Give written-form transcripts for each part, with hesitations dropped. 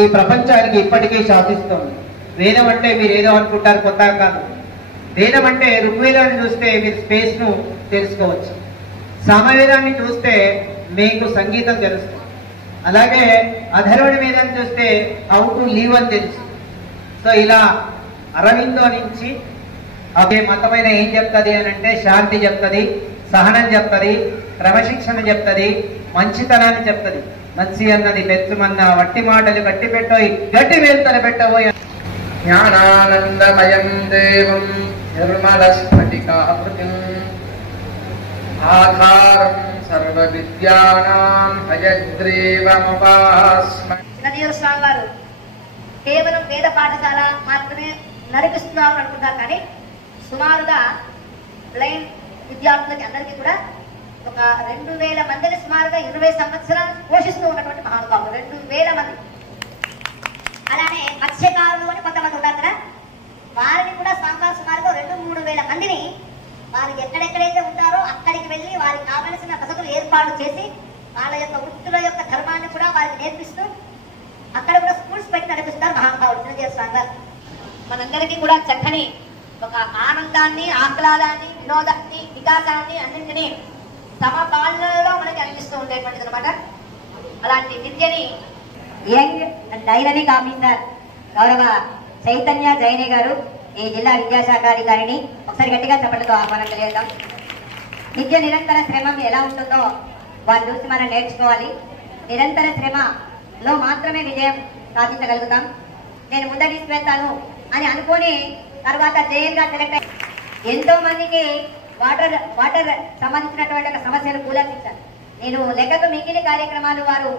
ఈ ప్రపంచానికి ఇప్పటికీ శాసిస్తోంది. వేదం అంటే మీరు ఏదో అనుకుంటారు, కొత్త కాదు. వేదం అంటే ఋగ్వేదాన్ని చూస్తే మీరు స్పేస్ ను తెలుసుకోవచ్చు, సామవేదాన్ని చూస్తే మీకు సంగీతం తెలుస్తుంది, అలాగే అధర్వణ వేదాన్ని చూస్తే హౌ టు లివ్ అని తెలుసు. సో ఇలా అరవిందో నుంచి అదే మతమైన ఏం చెప్తుంది అని అంటే శాంతి చెప్తుంది, సహనం చెప్తుంది, క్రమశిక్షణ చెప్తుంది, మంచితనాన్ని చెప్తుంది. మంచి అన్నది మెచ్చుమన్న వట్టి మాటలు గట్టి పెట్టోయి, గట్టి వేలుతల పెట్టబోయి. జ్ఞానానందమయం దేవం నిర్మల స్ఫటికాకృతిం ఆధారం సర్వ విద్యానాం హయగ్రీవముపాస్మహే. చిన్నజీవ స్వామి వారు కేవలం వేద పాఠశాల మాత్రమే నడిపిస్తున్నారు అనుకుంటారు, కానీ సుమారుగా బ్లైండ్ విద్యార్థులకి అందరికీ కూడా ఒక 2000 మందిని సుమారుగా 20 సంవత్సరాలు పోషిస్తూ ఉన్నటువంటి మహానుభావులు 2000 మంది. అలానే మత్స్యకారులు అని కొంతమంది ఉంటారు కదా, వారిని కూడా సుమారుగా 2-3 వేల మందిని వారు ఎక్కడెక్కడైతే ఉంటారో అక్కడికి వెళ్ళి వారికి కావలసిన వసతులు ఏర్పాటు చేసి వాళ్ళ యొక్క వృత్తుల యొక్క ధర్మాన్ని కూడా వారికి నేర్పిస్తూ అక్కడ కూడా స్కూల్స్ పెట్టి నడిపిస్తారు మహానుభావులు చిన్నజీవ స్వామి గారు. మనందరికీ కూడా చక్కని ఒక ఆనందాన్ని, ఆహ్లాదాన్ని, వినోదాన్ని, వికాసాన్ని అన్నింటినీ సమపాలనలో మనకి అనిపిస్తూ ఉండేటువంటిది అనమాట. అలాంటి విద్యని యంగ్ డైనమిక్ ఆఫీసర్ గౌరవ చైతన్య జైనే గారు, ఈ జిల్లా విద్యాశాఖాధికారిని ఒకసారి గట్టిగా చప్పట్లతో ఆహ్వానం తెలియజేద్దాం. విద్య నిరంతర శ్రమ ఎలా ఉంటుందో వారు చూసి మనం నేర్చుకోవాలి. నిరంతర శ్రమలో మాత్రమే విజయం సాధించగలుగుతాం. నేను ముందర తీసుకువెళ్తాను అని అనుకుని తర్వాత జైలుగా సెలెక్ట్ అయ్యి ఎంతో మందికి వాటర్ సంబంధించినటువంటి సమస్యలు కూలందించారు. నేను లెక్కకు మిగిలిన కార్యక్రమాలు వారు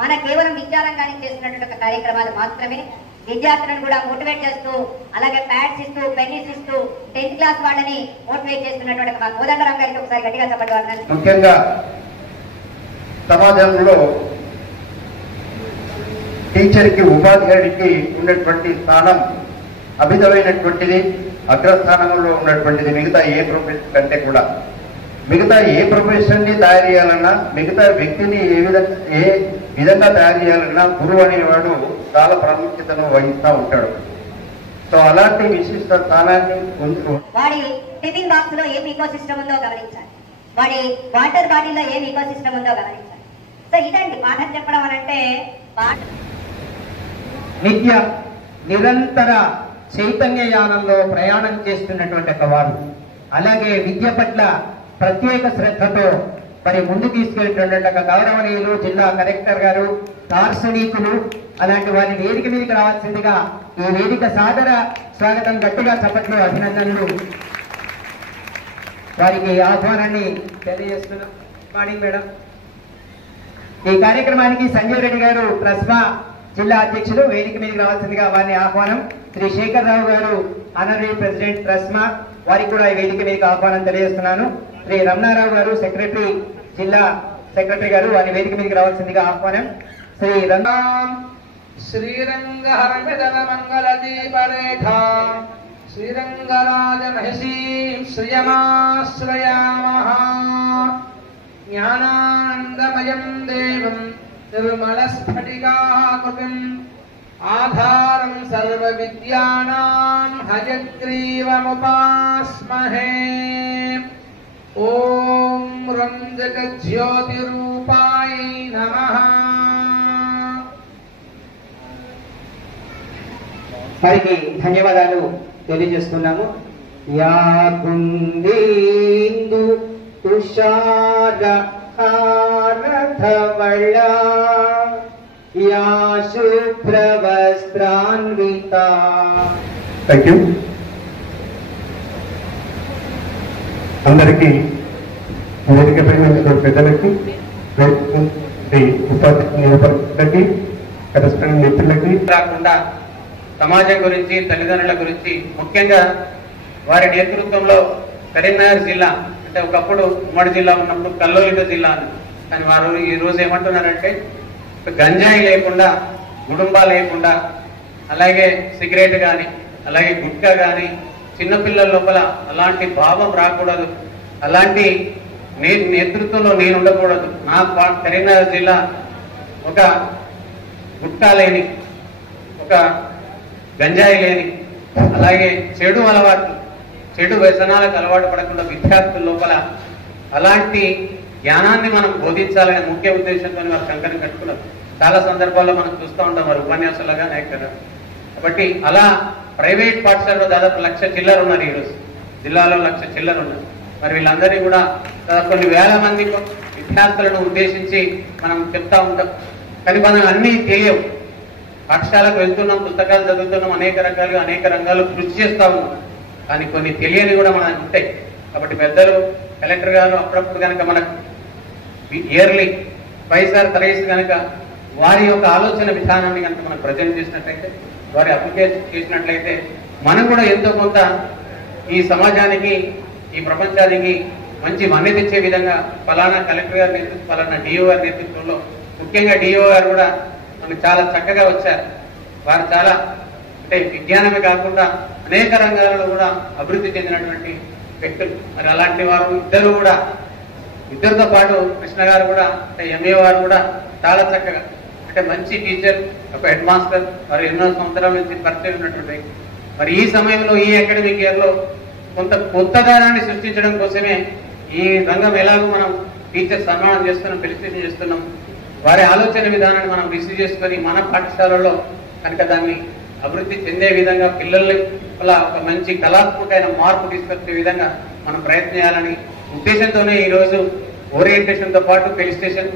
మన కేవలం విద్యారంగానికి చేస్తున్నటువంటి ఒక కార్యక్రమాలు మాత్రమే. విద్యార్థులను కూడా మోటివేట్ చేస్తూ, అలాగే ప్యాడ్స్ ఇస్తూ, పెన్నిస్ ఇస్తూ 10th క్లాస్ వాళ్ళని మోటివేట్ చేస్తున్నటువంటి మా కోదండరాం గారికి ఒకసారి గట్టిగా చెప్పండి. ముఖ్యంగా సమాజంలో టీచర్కి, ఉపాధ్యాయుడికి ఉన్నటువంటి స్థానం అభితమైనటువంటిది, అగ్రస్థానంలో ఉన్నటువంటిది. మిగతా ఏ ప్రొఫెషన్ కంటే కూడా మిగతా ఏ ప్రొఫెషన్ ని తయారు చేయాలన్నా, మిగతా వ్యక్తిని ఏ విధంగా తయారు చేయాలన్నా గురువు అనేవాడు చాలా ప్రాముఖ్యతను వహిస్తూ ఉంటాడు. సో అలాంటి విశిష్ట స్థానాన్ని వాడి టిఫిన్ బాక్స్ లో ఏం ఈకో సిస్టమ్ ఉందో గమనించాలి, వాడి వాటర్ బాటిల్లో ఏం ఈకో సిస్టమ్ ఉందో గమనించాలి. సో ఇదండి పాఠం చెప్పడం అని అంటే. నిత్య నిరంతర చైతన్య యానంలో ప్రయాణం చేస్తున్నటువంటి ఒక వారు, అలాగే విద్య పట్ల ప్రత్యేక శ్రద్ధతో మరి ముందుకు తీసుకెళ్తున్నటువంటి ఒక గౌరవనీయులు జిల్లా కలెక్టర్ గారు, దార్శనికులు, అలాంటి వారి వేదిక మీదకి రావాల్సిందిగా ఈ వేదిక సాదర స్వాగతం, గట్టిగా చప్పట్లు, అభినందనలు వారికి ఆహ్వానాన్ని తెలియజేస్తున్నాం. Morning madam. ఈ కార్యక్రమానికి సంజీవ్ రెడ్డి గారు ట్రస్మా జిల్లా అధ్యక్షులు వేదిక మీదకి రావాల్సిందిగా వారిని ఆహ్వానం. శ్రీ శేఖర్ రావు గారు ఆనరీ ప్రెసిడెంట్ ట్రస్మా, వారికి కూడా ఈ వేదిక మీదకి ఆహ్వానం తెలియజేస్తున్నాను. శ్రీ రమణారావు గారు సెక్రటరీ, జిల్లా సెక్రటరీ గారు, వారి వేదిక మీదకి రావాల్సిందిగా ఆహ్వానం. శ్రీ శ్రీరంగహరమిదల మంగళ దీపరేఖా శ్రీరంగరాజ మహిషీం శ్రియమాశ్రయామః. జ్ఞానానందమయం దేవం నిర్మల స్ఫటికాకృతిం ఆధారం సర్వ విద్యానాం హయగ్రీవముపాస్మహే. ఓం రంజగజ్యోతిరూపాయ నమః. వారికి ధన్యవాదాలు తెలియజేస్తున్నాము. యాకుందీందు తుషార హారధవళ యా శుభ్రవస్త్రాన్విత. Thank you. అందరికీ వేదిక పైన పెద్దలకి, ఉపాధ్యాయులకి, కరెస్పాండెంట్ మిత్రులకి, రాకుండా సమాజం గురించి, తల్లిదండ్రుల గురించి, ముఖ్యంగా వారి నేతృత్వంలో కరీంనగర్ జిల్లా అంటే ఒకప్పుడు ఉమ్మడి జిల్లా ఉన్నప్పుడు కల్లోలిక జిల్లా అని, కానీ వారు ఈ రోజు ఏమంటున్నారంటే గంజాయి లేకుండా, గుడుంబా లేకుండా, అలాగే సిగరెట్ కానీ, అలాగే గుట్కా కానీ చిన్నపిల్లల లోపల అలాంటి భావం రాకూడదు, అలాంటి నేతృత్వంలో నేను ఉండకూడదు. నా కరీంనగర్ జిల్లా ఒక గుట్కా లేని, ఒక గంజాయి లేని, అలాగే చెడు అలవాట్లు, చెడు వ్యసనాలకు అలవాటు పడకుండా విద్యార్థుల లోపల అలాంటి జ్ఞానాన్ని మనం బోధించాలనే ముఖ్య ఉద్దేశంతో వారు కంకణం కట్టుకున్నారు. చాలా సందర్భాల్లో మనం చూస్తూ ఉంటాం వారు ఉపన్యాసాలుగా నాయకులు. కాబట్టి అలా ప్రైవేట్ పాఠశాలలో దాదాపు 1,00,000 చిల్లర ఉన్నారు. ఈరోజు జిల్లాలో 1,00,000 చిల్లర ఉన్నారు. మరి వీళ్ళందరినీ కూడా కొన్ని వేల మంది విద్యార్థులను ఉద్దేశించి మనం చెప్తా ఉంటాం. కానీ మనం అన్నీ తెలియవు. పాఠశాలకు వెళ్తున్నాం, పుస్తకాలు చదువుతున్నాం, అనేక రకాలుగా అనేక రంగాల్లో కృషి చేస్తూ ఉన్నాం. కానీ కొన్ని తెలియని కూడా మనకు ఉంటాయి. కాబట్టి పెద్దలు కలెక్టర్ గారు అప్పుడప్పుడు కనుక మనకు ఇయర్లీ 5 or 3 కనుక వారి యొక్క ఆలోచన విధానాన్ని కనుక మనం ప్రజెంట్ చేసినట్లయితే, వారి అప్లికేషన్ చేసినట్లయితే మనం కూడా ఎంతో కొంత ఈ సమాజానికి, ఈ ప్రపంచానికి మంచి మన్నె తెచ్చే విధంగా ఫలానా కలెక్టర్ గారి నేతృత్వం, ఫలానా డిఓ గారి నేతృత్వంలో, ముఖ్యంగా డిఓ గారు కూడా మనకు చాలా చక్కగా వచ్చారు. వారు చాలా అంటే విజ్ఞానమే కాకుండా అనేక రంగాలలో కూడా అభివృద్ధి చెందినటువంటి వ్యక్తులు. మరి అలాంటి వారు ఇద్దరితో పాటు కృష్ణ గారు కూడా అంటే ఎంఏ వారు కూడా చాలా చక్కగా అంటే మంచి టీచర్, ఒక హెడ్ మాస్టర్, వారు ఎన్నో సంవత్సరాల నుంచి పరిచయం ఉన్నటువంటి. మరి ఈ సమయంలో ఈ అకాడమిక్ ఇయర్ లో కొంత కొత్తదనాన్ని సృష్టించడం కోసమే ఈ రంగం ఎలాగో మనం టీచర్ సన్మానం చేస్తున్నాం, ఫెలిసిటేషన్ చేస్తున్నాం. వారి ఆలోచన విధానాన్ని మనం రిసీవ్ చేసుకొని మన పాఠశాలలో కనుక దాన్ని అభివృద్ధి చెందే విధంగా పిల్లల ఒక మంచి కళాత్మకమైన మార్పు తీసుకొచ్చే విధంగా మనం ప్రయత్నం చేయాలని ఉద్దేశంతోనే ఈరోజు ఓరియంటేషన్తో పాటు ఫెలిసిటేషన్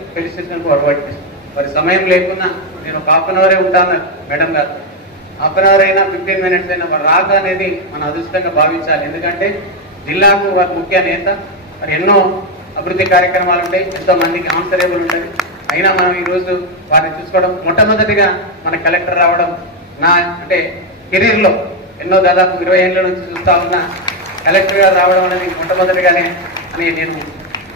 అలవాటు చేస్తాం. మరి సమయం లేకున్నా నేను ఒక 1/2 hour ఉంటాను మేడం గారు. 1/2 hour అయినా 15 minutes అయినా వారు రాక అనేది మన అదృష్టంగా భావించాలి. ఎందుకంటే జిల్లాకు వారి ముఖ్య నేత. మరి ఎన్నో అభివృద్ధి కార్యక్రమాలు ఉంటాయి, ఎంతో మందికి ఆన్సరేబుల్ ఉంటుంది. అయినా మనం ఈరోజు వారిని చూసుకోవడం, మొట్టమొదటిగా మన కలెక్టర్ రావడం నా అంటే కెరీర్లో ఎన్నో దాదాపు 20 ఏళ్ళ నుంచి చూస్తా ఉన్న కలెక్టర్ గారు రావడం అనేది మొట్టమొదటిగానే అని నేను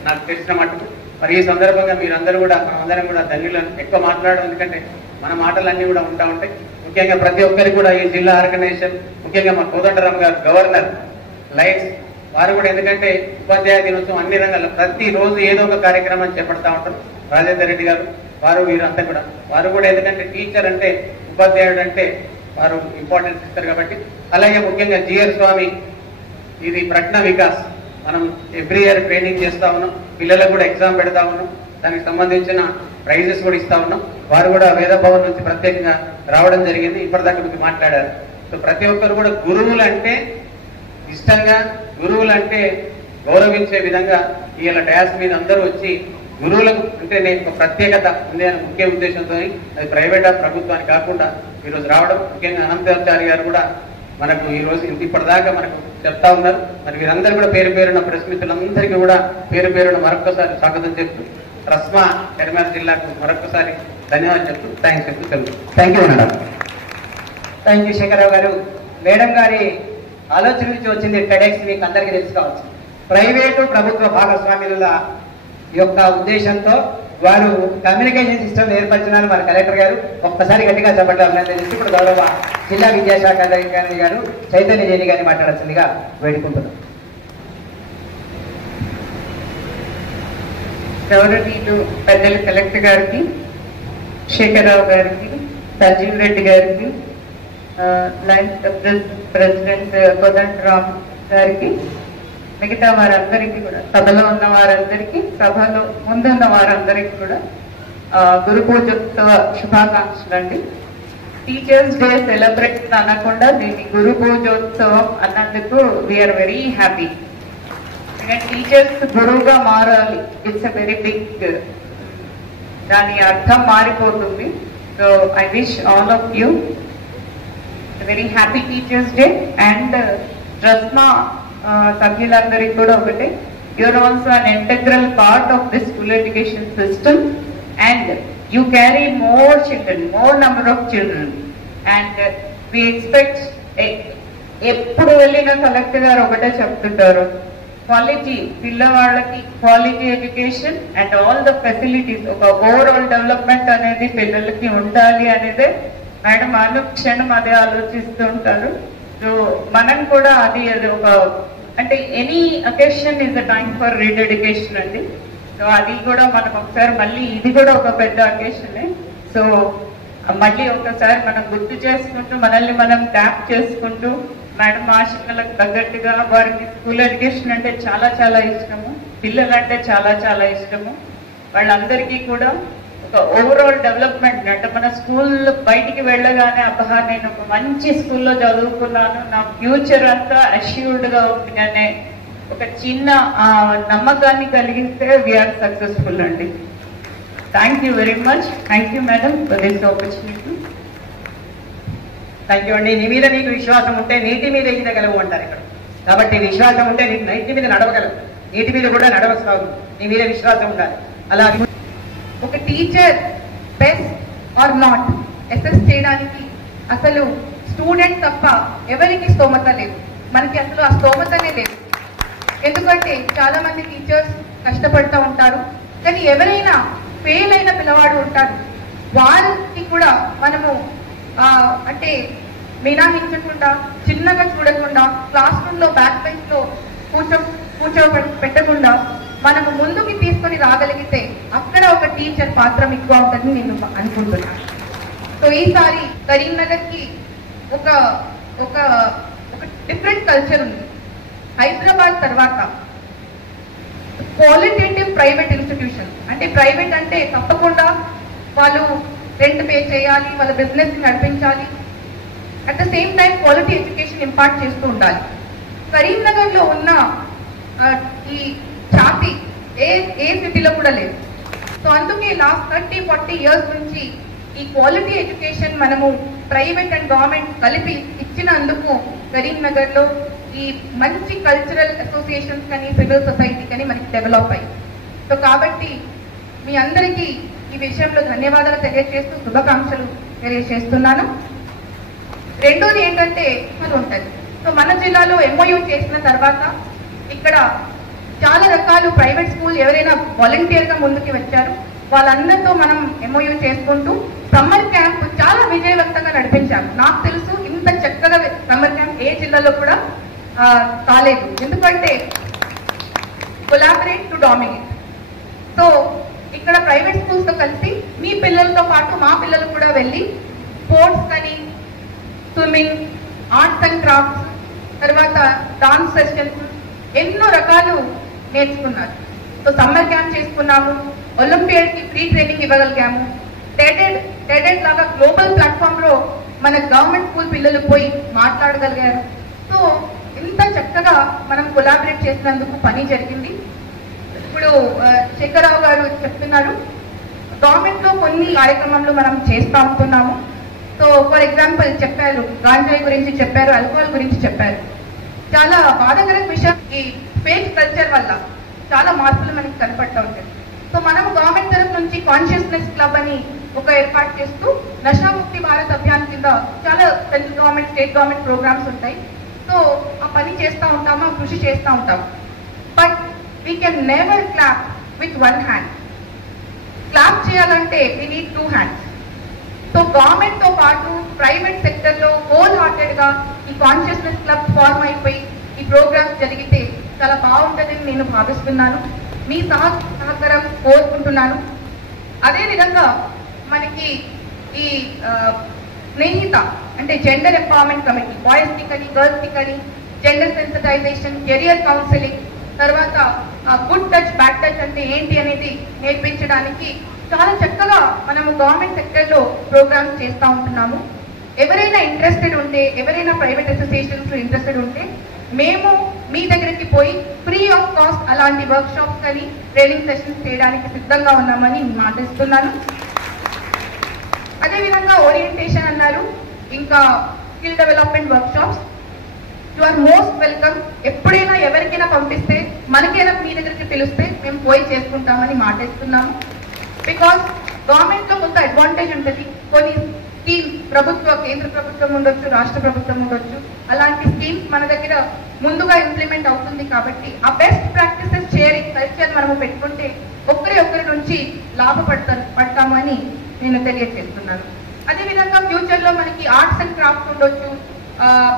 నాకు తెలిసిన మట్టుకు. మరి ఈ సందర్భంగా మీరందరూ కూడా మనమందరం కూడా ధన్యులను. ఎక్కువ మాట్లాడడం ఎందుకంటే మన మాటలన్నీ కూడా ఉంటా ఉంటాయి. ముఖ్యంగా ప్రతి ఒక్కరికి కూడా ఈ జిల్లా ఆర్గనైజేషన్, ముఖ్యంగా మా కోదండరామ్ గారు గవర్నర్ లైట్స్, వారు కూడా ఎందుకంటే ఉపాధ్యాయ దినోత్సవం అన్ని రంగాల్లో ప్రతిరోజు ఏదో ఒక కార్యక్రమాన్ని చేపడతా ఉంటారు. రాజేందర్ రెడ్డి గారు, వారు వీరంతా కూడా వారు కూడా ఎందుకంటే టీచర్ అంటే, ఉపాధ్యాయుడు అంటే వారు ఇంపార్టెన్స్ ఇస్తారు కాబట్టి. అలాగే ముఖ్యంగా జిఆర్ స్వామి, ఇది ప్రజ్ఞ వికాస్, మనం ఎవ్రీ ఇయర్ ట్రైనింగ్ చేస్తా ఉన్నాం, పిల్లలకు కూడా ఎగ్జామ్ పెడతా ఉన్నాం, దానికి సంబంధించిన ప్రైజెస్ కూడా ఇస్తా ఉన్నాం. వారు కూడా వేద భవన్ నుంచి ప్రత్యేకంగా రావడం జరిగింది, ఇప్పటిదాకా మీకు మాట్లాడారు. సో ప్రతి ఒక్కరు కూడా గురువులు అంటే ఇష్టంగా, గురువులు అంటే గౌరవించే విధంగా ఇలా డయాస్ మీద అందరూ వచ్చి గురువులకు అంటే నేను ఒక ప్రత్యేకత ఉంది అనే ముఖ్య ఉద్దేశంతో, అది ప్రైవేటా ప్రభుత్వాన్ని కాకుండా ఈరోజు రావడం. ముఖ్యంగా అనంతాచారి గారు కూడా మనకు ఈరోజు ఇప్పటిదాకా మనకు చెప్తా ఉన్నారు. మరి వీరందరూ కూడా పేరు పేరున్న ప్రెస్ మిత్రులందరికీ కూడా పేరు పేరున్న మరొకసారి స్వాగతం చెప్తూ, రస్మా కరీంనగర్ జిల్లాకు మరొకసారి ధన్యవాదాలు చెప్తూ thank you madam. Thank you Sekhara Rao గారు. మేడం గారి ఆలోచన నుంచి వచ్చింది టెడెక్స్, మీకు అందరికీ తెలుసు కావచ్చు. ప్రైవేటు ప్రభుత్వ భాగస్వామ్యుల యొక్క ఉద్దేశంతో వారు కమ్యూనికేషన్ సిస్టమ్ ఏర్పరిచినారు మన కలెక్టర్ గారు. ఒక్కసారి గట్టిగా చెప్పండి. ఇప్పుడు గౌరవ జిల్లా విద్యాశాఖ అధికారి గారు చైతన్య జైని గారిని మాట్లాడాల్సిందిగా వేడుకుంటున్నాం. గౌరవనీయులు పెద్దలు కలెక్టర్ గారికి, శేఖరరావు గారికి, సంజీవ్ రెడ్డి గారికి, ప్రెసిడెంట్ కోదండరామ్ గారికి, మిగతా వారందరికీ కూడా, సభలో ఉన్న వారందరికీ, సభలో ముందున్న వారందరికీ కూడా గురు పూజోత్సవ శుభాకాంక్షలు అండి. టీచర్స్ డే సెలబ్రేషన్ అనకుండా దీన్ని గురు పూజోత్సవం అన్నందుకు వీఆర్ వెరీ హ్యాపీ. టీచర్స్ గురువుగా మారాలి, ఇట్స్ అ వెరీ బిగ్, దాని అర్థం మారిపోతుంది. So I wish all of you very happy teachers day. And రస్మా సభ్యులందరికీ కూడా ఒకటే, you are also an integral part of the school education system and you carry more children, more number of children. And we expect, ఎప్పుడు వెళ్ళిన collector గారు ఒకటే చెప్తుంటారు, quality, పిల్లవాళ్ళకి quality education and all the facilities, ఒక ఓవరాల్ డెవలప్మెంట్ అనేది పిల్లలకి ఉండాలి అనేదే మేడం అనుక్షణం అదే ఆలోచిస్తూ ఉంటారు. సో మనం కూడా అది ఒక అంటే any occasion is the time for rededication అండి. సో అది కూడా మనం ఒకసారి మళ్ళీ ఇది కూడా ఒక పెద్ద అకేషనే. సో మళ్ళీ ఒకసారి మనం గుర్తు చేసుకుంటూ మనల్ని మనం ట్యాప్ చేసుకుంటూ మేడం ఆశలకు తగ్గట్టుగా వారికి స్కూల్ ఎడ్యుకేషన్ అంటే చాలా చాలా ఇష్టము, పిల్లలంటే చాలా చాలా ఇష్టము. వాళ్ళందరికీ కూడా ఒక ఓవరాల్ డెవలప్మెంట్ అంటే మన స్కూల్ బయటికి వెళ్ళగానే అబ్బా నేను ఒక మంచి స్కూల్లో చదువుకున్నాను, నా ఫ్యూచర్ అంతా అష్యూర్డ్గా ఉంది అనే ఒక చిన్న నమ్మకాన్ని కలిగిస్తే వీఆర్ సక్సెస్ఫుల్ అండి. Thank you very much. Thank you madam for this opportunity. Thank you అండి. నీ మీద నీకు విశ్వాసం ఉంటే నీటి మీద ఈదగలవు అంటారు ఇక్కడ. కాబట్టి విశ్వాసం ఉంటే నీకు నీటి మీద నడవగలవు, నీటి మీద కూడా నడవస్తావు. నీ మీద విశ్వాసం ఉండాలి. అలాగే ఒక teacher best or not assess చేయడానికి అసలు స్టూడెంట్ తప్ప ఎవరికి స్తోమత లేదు. మనకి అసలు ఆ స్తోమతనే లేదు. ఎందుకంటే చాలా మంది టీచర్స్ కష్టపడుతూ ఉంటారు, కానీ ఎవరైనా ఫెయిల్ అయిన పిల్లవాడు ఉంటారు, వారికి కూడా మనము అంటే మినహాయించకుండా, చిన్నగా చూడకుండా, క్లాస్ రూమ్ లో బ్యాక్ బెంచ్ లో పెట్టకుండా మనము ముందుకి తీసుకొని రాగలిగితే అక్కడ ఒక టీచర్ పాత్ర ఎక్కువ ఉంటుందని నేను అనుకుంటున్నాను. సో ఈసారి కరీంనగర్ కి ఒక ఒక ఒక డిఫరెంట్ కల్చర్ ఉంది. హైదరాబాద్ తర్వాత క్వాలిటేటివ్ ప్రైవేట్ ఇన్స్టిట్యూషన్ అంటే ప్రైవేట్ అంటే తప్పకుండా వాళ్ళు రెంట్ పే చేయాలి, వాళ్ళ బిజినెస్ నడిపించాలి, at the same time quality education impart చేస్తూ ఉండాలి. కరీంనగర్ లో ఉన్న ఈ ఛాతి ఏ సిటీలో కూడా లేదు. సో అందుకే లాస్ట్ 30-40 ఇయర్స్ నుంచి ఈ క్వాలిటీ ఎడ్యుకేషన్ మనము ప్రైవేట్ అండ్ గవర్నమెంట్ కలిపి ఇచ్చినందుకు కరీంనగర్ లో ఈ మంచి కల్చరల్ అసోసియేషన్స్ కానీ సివిల్ సొసైటీ కానీ మనకి డెవలప్ అయ్యి. సో కాబట్టి మీ అందరికీ ఈ విషయంలో ధన్యవాదాలు తెలియజేస్తూ శుభాకాంక్షలు తెలియజేస్తున్నాను. రెండోది ఏంటంటే ఉంటుంది. సో మన జిల్లాలో ఎంఓయూ చేసిన తర్వాత ఇక్కడ చాలా రకాలు ప్రైవేట్ స్కూల్ ఎవరైనా వాలంటీర్ గా ముందుకు వచ్చారు, వాళ్ళందరితో మనం ఎంఓయూ చేసుకుంటూ సమ్మర్ క్యాంప్ చాలా విజయవంతంగా నడిపించాము. నాకు తెలుసు ఇంత చక్కగా సమ్మర్ క్యాంప్ ఏ జిల్లాలో కూడా కాలేదు. ఎందుకంటే కొలాబరేట్ టు డామినేట్. సో ఇక్కడ ప్రైవేట్ స్కూల్స్ తో కలిసి మీ పిల్లలతో పాటు మా పిల్లలు కూడా వెళ్ళి స్పోర్ట్స్ కానీ, స్విమ్మింగ్, ఆర్ట్స్ అండ్ క్రాఫ్ట్స్, తర్వాత డాన్స్ సెషన్స్ ఎన్నో రకాలు నేర్చుకున్నారు. సో సమ్మర్ క్యాంప్ చేసుకున్నాము, ఒలింపియాడ్ కి ఫ్రీ ట్రైనింగ్ ఇవ్వగలిగాము, టెడెడ్ లాగా గ్లోబల్ ప్లాట్ఫామ్ లో మన గవర్నమెంట్ స్కూల్ పిల్లలు పోయి మాట్లాడగలిగారు. సో ఇంత చక్కగా మనం కొలాబరేట్ చేసినందుకు పని జరిగింది. ఇప్పుడు శేఖరరావు గారు చెప్తున్నారు, గవర్నమెంట్ లో కొన్ని కార్యక్రమాలు మనం చేస్తూ ఉంటున్నాము. సో ఫర్ ఎగ్జాంపుల్ చెప్పారు, గాంజాయి గురించి చెప్పారు, ఆల్కహాల్ గురించి చెప్పారు. చాలా బాధాకర విషయం, ఈ ఫేక్ కల్చర్ వల్ల చాలా మార్పులు మనకి కనపడతా ఉంటాయి. సో మనం గవర్నమెంట్ తరఫు నుంచి కాన్షియస్నెస్ క్లబ్ అని ఒక ఏర్పాటు చేస్తూ నషాముక్తి భారత్ అభియాన్ కింద చాలా central government, state government programs ఉంటాయి. సో ఆ పని చేస్తూ ఉంటాము, కృషి చేస్తూ ఉంటాము. But we can never clap with one hand. Clap చేయాలంటే we need 2 hands. So government తో పాటు ప్రైవేట్ సెక్టర్ లో హోల్ హార్టెడ్ గా ఈ కాన్షియస్నెస్ క్లబ్ ఫార్మ్ అయిపోయి ఈ ప్రోగ్రామ్స్ జరిగితే చాలా బాగుంటుందని నేను భావిస్తున్నాను. మీ సహకారం కోరుకుంటున్నాను. అదేవిధంగా మనకి ఈ స్నేహిత అంటే జెండర్ ఎంపవర్మెంట్ కమిటీ, బాయ్స్ కి కానీ గర్ల్స్ కి కానీ జెండర్ సెన్సిటైజేషన్, కెరియర్ కౌన్సిలింగ్, తర్వాత గుడ్ టచ్ బ్యాడ్ టచ్ అంటే ఏంటి అనేది నేర్పించడానికి చాలా చక్కగా మనము గవర్నమెంట్ సెక్టర్ లో ప్రోగ్రామ్స్ చేస్తూ ఉంటున్నాము. ఎవరైనా ఇంట్రెస్టెడ్ ఉంటే, ఎవరైనా ప్రైవేట్ అసోసియేషన్స్ ఇంట్రెస్టెడ్ ఉంటే మేము మీ దగ్గరికి పోయి ఫ్రీ ఆఫ్ కాస్ట్ అలాంటి వర్క్ షాప్స్ కానీ ట్రైనింగ్ సెషన్స్ చేయడానికి సిద్ధంగా ఉన్నామని మాటిస్తున్నాను. అదేవిధంగా ఓరియంటేషన్ అన్నారు, ఇంకా skill development workshops. You are most welcome. ఎప్పుడైనా ఎవరికైనా పంపిస్తే, మనకైనా మీ దగ్గరికి పిలిస్తే మేము పోయి చేసుకుంటామని మాటిస్తున్నాము. బికాస్ గవర్నమెంట్ లో కొంత అడ్వాంటేజ్ ఉంటుంది. కొన్ని స్కీమ్స్ కేంద్ర ప్రభుత్వం ఉండొచ్చు, రాష్ట్ర ప్రభుత్వం ఉండొచ్చు, అలాంటి స్కీమ్స్ మన దగ్గర ముందుగా ఇంప్లిమెంట్ అవుతుంది. కాబట్టి ఆ బెస్ట్ ప్రాక్టీసెస్ షేరింగ్ కల్చర్ మనము పెట్టుకుంటే ఒకరి నుంచి లాభపడతామని నేను తెలియజేస్తున్నాను. అదేవిధంగా ఫ్యూచర్ లో మనకి ఆర్ట్స్ అండ్ క్రాఫ్ట్స్ ఉండొచ్చు,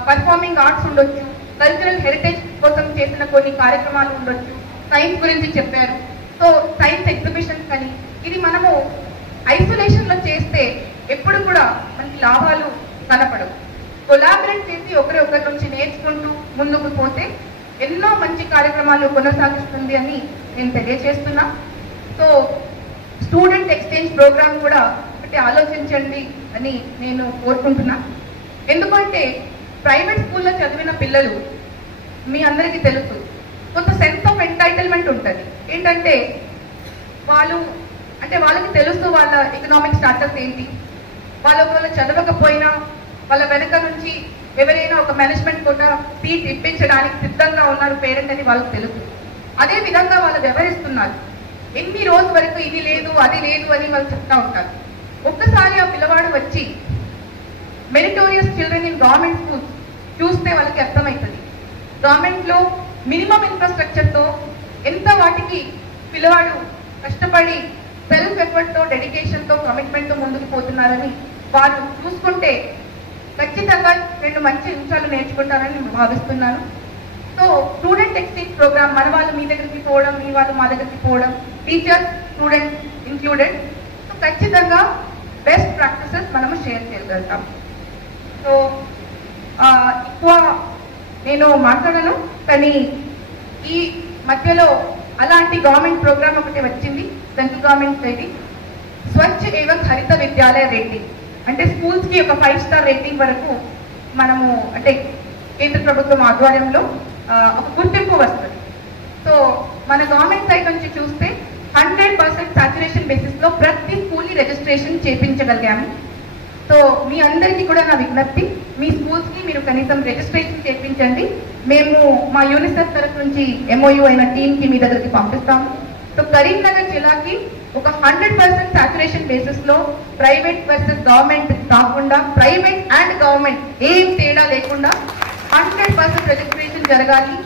పర్ఫార్మింగ్ ఆర్ట్స్ ఉండొచ్చు, కల్చరల్ హెరిటేజ్ కోసం చేసిన కొన్ని కార్యక్రమాలు ఉండొచ్చు, సైన్స్ గురించి చెప్పారు. సో సైన్స్ ఎగ్జిబిషన్స్ కానీ ఇది మనము ఐసోలేషన్ లో చేస్తే ఎప్పుడు కూడా మనకి లాభాలు కనపడవు. కొలాబరేట్ చేసి ఒకరి నుంచి నేర్చుకుంటూ ముందుకు పోతే ఎన్నో మంచి కార్యక్రమాలు కొనసాగిస్తుంది అని నేను తెలియజేస్తున్నా. సో స్టూడెంట్ ఎక్స్చేంజ్ ప్రోగ్రామ్ కూడా ఒకటి ఆలోచించండి అని నేను కోరుకుంటున్నా. ఎందుకంటే ప్రైవేట్ స్కూల్లో చదివిన పిల్లలు మీ అందరికీ తెలుసు, కొంత సెన్స్ ఆఫ్ ఎంటైటిల్మెంట్ ఉంటుంది. ఏంటంటే వాళ్ళకి తెలుసు వాళ్ళ ఎకనామిక్ స్టాటస్ ఏంటి, వాళ్ళు ఒకవేళ చదవకపోయినా వాళ్ళ వెనక నుంచి ఎవరైనా ఒక మేనేజ్మెంట్ కూడా సీట్ ఇప్పించడానికి సిద్ధంగా ఉన్నారు పేరెంట్ అని వాళ్ళకి తెలుసు. అదే విధంగా వాళ్ళు వ్యవహరిస్తున్నారు. ఎన్ని రోజు వరకు ఇది లేదు అది లేదు అని వాళ్ళు చెప్తా ఉంటారు. ఒక్కసారి ఆ పిల్లవాడు వచ్చి meritorious children in government schools చూస్తే వాళ్ళకి అర్థమవుతుంది. గవర్నమెంట్లో మినిమం ఇన్ఫ్రాస్ట్రక్చర్తో ఎంత వాటికి పిల్లవాడు కష్టపడి సెల్ఫ్ ఎఫర్ట్తో డెడికేషన్తో కమిట్మెంట్తో ముందుకు పోతున్నారని వాళ్ళు చూసుకుంటే ఖచ్చితంగా 2 మంచి నిమిషాలు నేర్చుకుంటారని నేను భావిస్తున్నాను. సో స్టూడెంట్ ఎక్స్చేంజ్ ప్రోగ్రామ్ మన వాళ్ళు మీ దగ్గరికి పోవడం, మీ వాళ్ళు మా దగ్గరికి పోవడం, టీచర్స్ స్టూడెంట్ ఇంక్లూడెడ్. సో ఖచ్చితంగా బెస్ట్ ప్రాక్టీసెస్ మనము షేర్ చేయగలుగుతాం. సో ఎక్కువ నేను మాట్లాడను, కానీ ఈ మధ్యలో అలాంటి గవర్నమెంట్ ప్రోగ్రామ్ ఒకటి వచ్చింది, సెంట్రల్ గవర్నమెంట్ ఇది స్వచ్ఛ ఏవం హరిత విద్యాలయ రేటింగ్. అంటే స్కూల్స్ కి ఒక 5 స్టార్ రేటింగ్ వరకు మనము అంటే కేంద్ర ప్రభుత్వం ఆధ్వర్యంలో ఒక గుర్తింపు వస్తుంది. సో మన గవర్నమెంట్ సైడ్ నుంచి చూస్తే 100% సాచురేషన్ బేసిస్ లో ప్రతి స్కూల్ రిజిస్ట్రేషన్ చేయించగలిగాము. సో మీ అందరికీ కూడా నా విజ్ఞప్తి, మీ స్కూల్స్ కి మీరు కనీసం రిజిస్ట్రేషన్ చేయించండి. మేము మా యూనిసెఫ్ తరఫు నుంచి MOU అయిన టీమ్ కి మీ దగ్గరికి పంపిస్తాము. సో కరీంనగర్ జిల్లాకి ఒక 100% సాచురేషన్ బేసిస్ లో ప్రైవేట్ వర్సెస్ గవర్నమెంట్ కాకుండా, ప్రైవేట్ అండ్ గవర్నమెంట్ ఏం తేడా లేకుండా 100% రిజిస్ట్రేషన్ జరగాలి.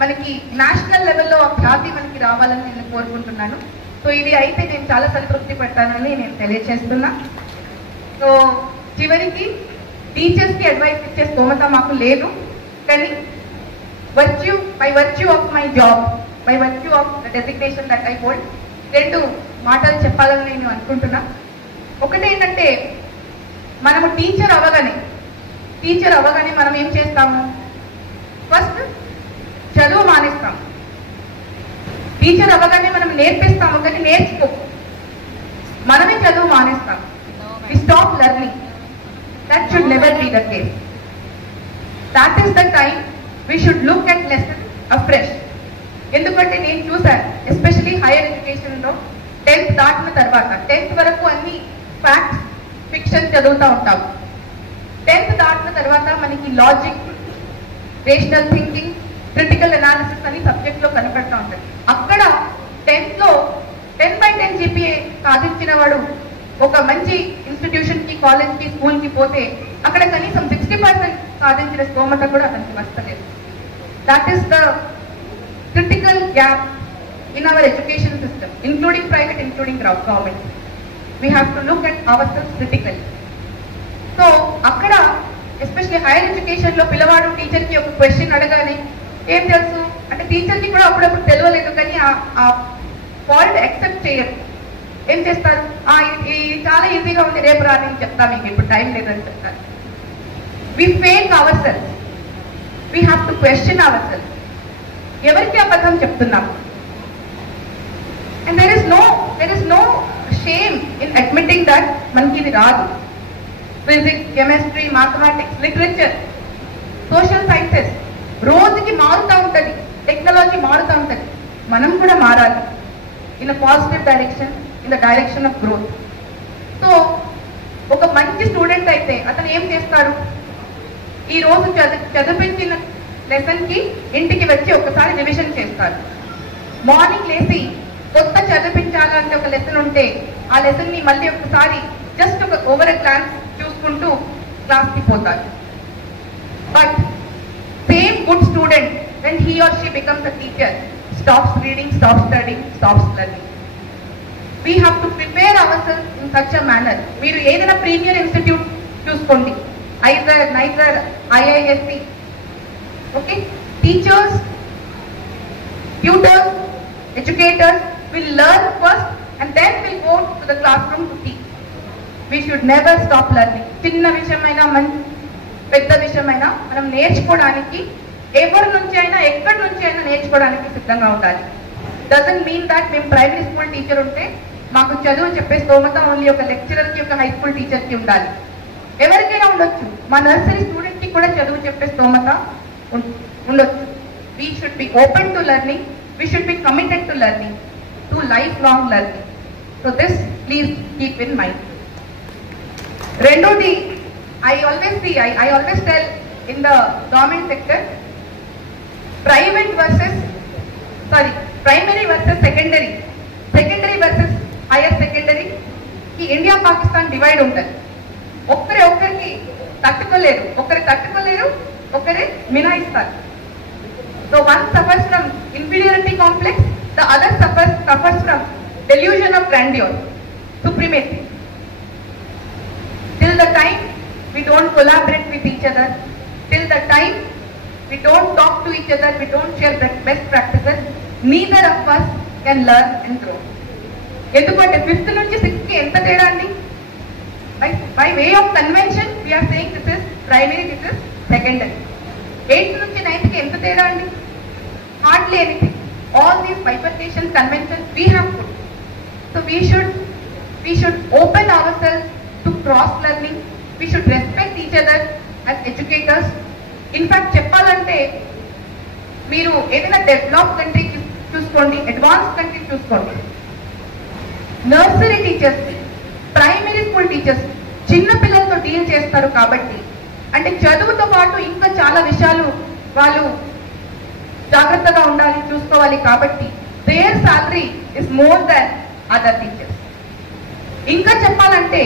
మనకి నేషనల్ లెవెల్లో ఆ ఖ్యాతి మనకి రావాలని నేను కోరుకుంటున్నాను. సో ఇది అయితే నేను చాలా సంతృప్తి పడతానని నేను తెలియజేస్తున్నా. సో చివరికి టీచర్స్ కి అడ్వైస్ ఇచ్చే స్తోమత మాకు లేదు, కానీ by virtue of my job, by virtue of the designation that I hold 2 మాటలు చెప్పాలని నేను అనుకుంటున్నా. ఒకటేంటంటే మనము టీచర్ అవ్వగానే మనం ఏం చేస్తాము, ఫస్ట్ చదువు మానేస్తాం. టీచర్ అవ్వగానే మనం నేర్పిస్తాము, కానీ నేర్చుకో మనమే చదువు మానేస్తాం. We stop learning. That should never be the case. That is the time we should look at lesson afresh. ఎందుకంటే నేను చూసాను, ఎస్పెషలీ హైయర్ ఎడ్యుకేషన్లో 10th దాటిన తర్వాత 10th వరకు అన్ని ఫ్యాక్ట్స్ ఫిక్షన్ చదువుతూ ఉంటాం. 10th దాటిన తర్వాత మనకి logic, rational thinking, critical analysis అని సబ్జెక్ట్ లో కనపడతా ఉంటుంది. అక్కడ 10th లో 10/10 GPA సాధించిన వాడు ఒక మంచి ఇన్స్టిట్యూషన్ కి, కాలేజ్ కి, స్కూల్ కి పోతే అక్కడ కనీసం 60% సాధించిన స్తోమత కూడా అతనికి వస్తలేదు. That is the critical gap in our education system, including private, including government. We have to look at ourselves critically. So akkada especially higher education lo పిల్లవాడు టీచర్ కి ఒక క్వశ్చన్ అడగానే ఏం తెలుసు అంటే టీచర్ కి కూడా అప్పుడప్పుడు తెలియలేదు, కానీ ఆ ఫాల్ట్ యాక్సెప్ట్ చేయరు. ఏం చేస్తారు, ఇది చాలా ఈజీగా ఉంది, రేపు రా నేను చెప్తా, మీకు ఇప్పుడు టైం లేదని చెప్తారు. We fake ourselves. We have to question ourselves. ఎవరికి అబద్ధం చెప్తున్నాం? And there is no shame in admitting that మనకి ఇది రాదు. Physics, chemistry, mathematics, literature, social sciences రోజుకి మారుతూ ఉంటుంది, టెక్నాలజీ మారుతూ ఉంటుంది. మనం కూడా మారాలి in positive direction, in the direction of growth. So ఒక మంచి స్టూడెంట్ అయితే అతను ఏం చేస్తాడు, ఈ రోజు చదివించిన లెసన్ కి ఇంటికి వచ్చి ఒకసారి రివిజన్ చేస్తారు. మార్నింగ్ లేసి కొత్త చదివించాలంటే ఒక లెసన్ ఉంటే ఆ లెసన్ ని మళ్ళీ ఒకసారి జస్ట్ ఒక ఓవర్ గ్లాన్స్ చూసుకుంటూ క్లాస్ కి పోతారు. But same good student when he or she becomes a teacher stops reading, stops studying, stops learning. We have to prepare ourselves in such a manner. మీరు ఏదైనా premier institute చూసుకోండి, either neither IISc. Okay, teachers, tutors, educators will learn first and then will go to the classroom to teach. We should never stop learning. చిన్న విషయమైనా పెద్ద విషయమైనా మనం నేర్చుకోవడానికి ఎవరి నుంచి అయినా ఎక్కడి నుంచి అయినా నేర్చుకోవడానికి సిద్ధంగా ఉండాలి. డజంట్ మీన్ దట్ మేము ప్రైమరీ స్కూల్ టీచర్ ఉంటే మాకు చదువు చెప్పే స్తోమత ఓన్లీ ఒక లెక్చరర్కి ఒక హై స్కూల్ టీచర్కి ఉండాలి. ఎవరికైనా ఉండొచ్చు. మా నర్సరీ స్టూడెంట్కి కూడా చదువు చెప్పే స్తోమత ఉండొచ్చు. We should be open to learning, we should be committed to learning, to life long learning. So this please keep in mind. రెండోది, I always tell in the government sector, primary versus secondary versus higher secondary की India Pakistan divide ఉంటుంది. ఒక్కరికి తట్టుకోలేరు, ఒకరే మినాయిస్తారు. So one suffers from inferiority complex, the other suffers from delusion of grandeur, supremacy. Till the time we don't collaborate with each other, till the time we don't talk to each other, we don't share best practices, neither of us can learn and grow. ఎందుకంటే 5th నుంచి 6th కి ఎంత తేడా అండి? By way of convention we are saying this is primary, this is secondary. 8th నుంచి 9th కి ఎంత తేడా అండి? Hardly anything. All these bifurcations, conventions we have put. So we should open ourselves to cross learning. We should respect each other as educators. In fact, చెప్పాలంటే మీరు ఏదైనా develop country చూసుకోండి, advance country చూసుకోండి, nursery teachers, primary school teachers చిన్న పిల్లలతో deal చేస్తారు. కాబట్టి అంటే చదువుతో పాటు ఇంకా చాలా విషయాలు వాళ్ళు జాగ్రత్తగా ఉండాలి, చూసుకోవాలి. కాబట్టి there salary is more than other teachers. ఇంకా చెప్పాలంటే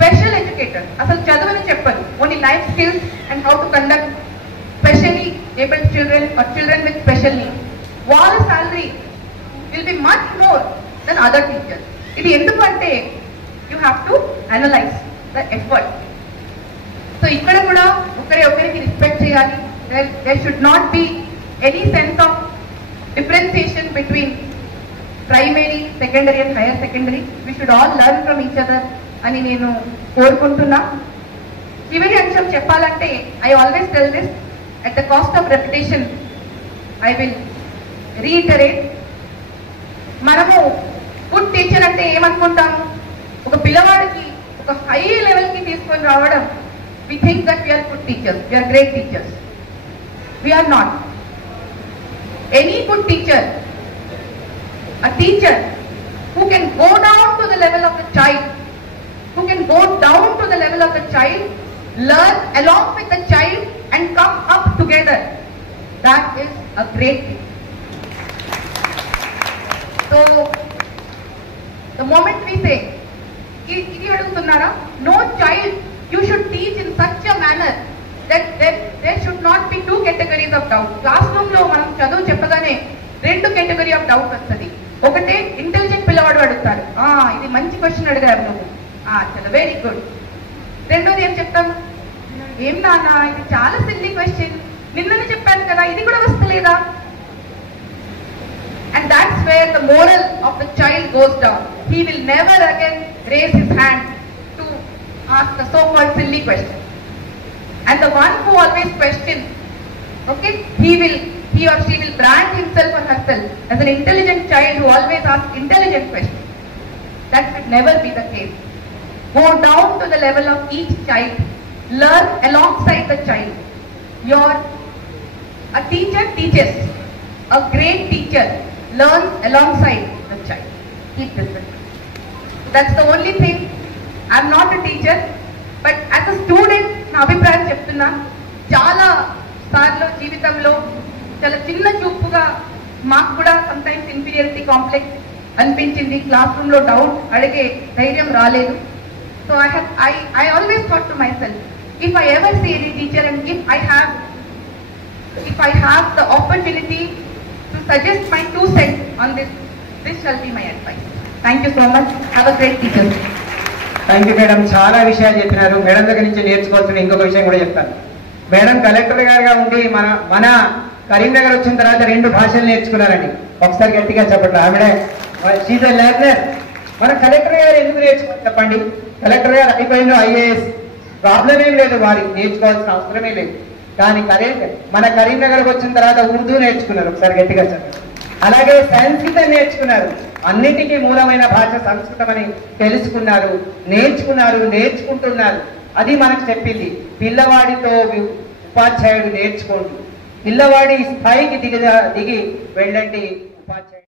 స్పెషల్ ఎడ్యుకేటర్స్ అసలు చదువుని చెప్పరు, only life skills and how to conduct specially abled children or children with special needs. వాళ్ళ salary will be much more then other teachers. ఇది ఎందుకు అంటే you have to analyse the effort. So ఇక్కడ కూడా ఒకరికి రెస్పెక్ట్ చేయాలి. There should not be any sense of differentiation between primary, secondary and higher secondary. We should all learn from each other అని నేను కోరుకుంటున్నా. చివరి అంశం చెప్పాలంటే I always tell this at the cost of reputation. I will reiterate. మనము good teacher అంటే ఏమనుకుంటాము? ఒక పిల్లవాడికి ఒక హై లెవెల్కి తీసుకొని రావడం. We think that we are good teachers, we are great teachers. We are not. Any good teacher, a teacher who can go down to the level of the child, who can go down to the level of the child, learn along with the child and come up together, that is a great teacher. So the moment we say idi adugutunnara, no child you should teach in such a manner that there should not be two categories of doubt. Classroom lo manam chadu cheppagane rendu category of doubt vastadi. ఒకటే intelligent పిల్లవాడు అడుగుతాడు, ఇది మంచి question అడిగారు నువ్వు, చాలా very good. రెండోది ఏం చెప్తాను, ఏం నాన్న ఇది చాలా సిల్లీ క్వశ్చన్, నిన్ననే చెప్పాను కదా, ఇది కూడా వస్తలేదా? And that's where the morale of the child goes down. He will never again raise his hand to ask the so called silly question. And the one who always question, okay, he or she will brand himself or herself as an intelligent child who always asks intelligent questions. That should never be the case. Go down to the level of each child, learn alongside the child. A teacher teaches, a great teacher learns alongside the child. Keep this in mind. That's the only thing. I'm not a teacher, but as a student na abhiprayam cheptunna, chaala సార్లు జీవితంలో చాలా చిన్న చూపుగా మాకు కూడా sometimes inferiority complex అనిపించింది. Classroom లో doubt అడిగే ధైర్యం రాలేదు. So I always thought to myself, if I ever see any teacher and if I have the opportunity to suggest my 2 cents on this shall be my advice. Thank you so much. Have a great teacher. Thank you madam. చాలా విషయాలు చెప్పినారు. Madam దగ్గర నుంచి నేర్చుకోవాల్సిన ఇంకొక విషయం కూడా చెప్తాను. మేడం కలెక్టర్ గారుగా ఉండి మన కరీంనగర్ వచ్చిన తర్వాత 2 భాషలు నేర్చుకున్నారండి. ఒకసారి గట్టిగా చెప్పండి. ఆవిడ షీజ్ ఎ లెర్నర్. మన కలెక్టర్ గారు ఎందుకు నేర్చుకోవాలి చెప్పండి? కలెక్టర్ గారు అయిపోయిన ఐఏఎస్ ప్రాబ్లం ఏం లేదు, వారికి నేర్చుకోవాల్సిన అవసరమే లేదు. కానీ మన కరీంనగర్కి వచ్చిన తర్వాత ఉర్దూ నేర్చుకున్నారు, ఒకసారి గట్టిగా చెప్పండి. అలాగే సంస్కృతం నేర్చుకున్నారు, అన్నిటికీ మూలమైన భాష సంస్కృతం అని తెలుసుకున్నారు, నేర్చుకుంటున్నారు. అది మనకు చెప్పింది, పిల్లవాడితో ఉపాధ్యాయుడు నేర్చుకోండి, పిల్లవాడి స్థాయికి దిగి వెళ్ళండి ఉపాధ్యాయుడు.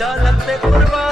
अदालत कुर्बान